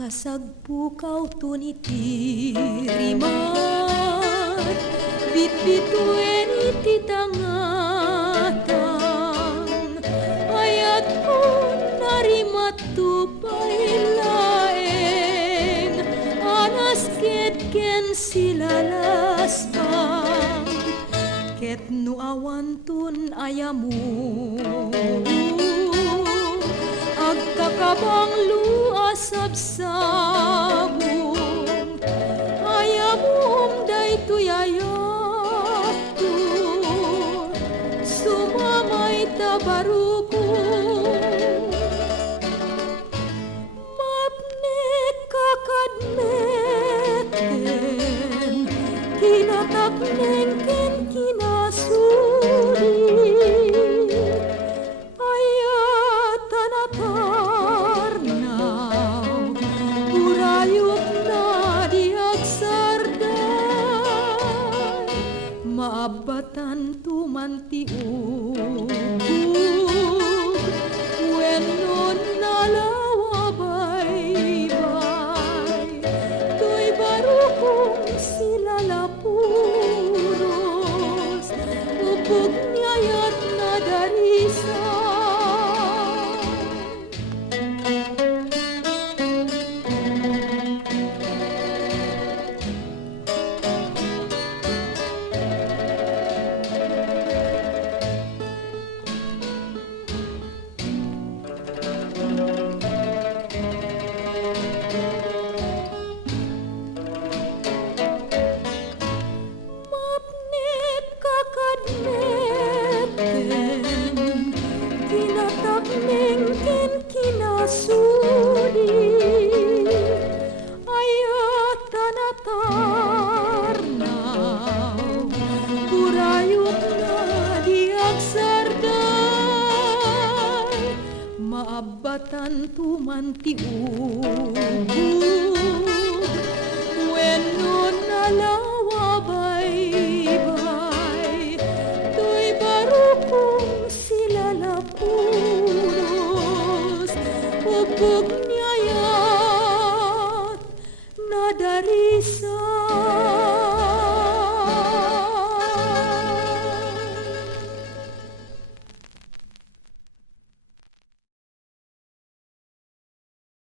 Kasagpukaw to ni tirimat, bitbituen iti tangatang, ayat ko narimat to pailaeng, anas ken silalasbang, ket no awan tun ayamu, agkakabang sabsabong ayamong daytoy ayato sumamay tabaruko mapnek kakadmeten kinatakneng ken kinasuri maabatan tumantiug wenno nalawabaybay to'y barukong sila lapuros upog niyayat na darisan. Ningken kinasudi ayat tanatarnaw burayok na diagsarday maabatan tumantiug wenno nalawabaybay to'y barukong sila lapu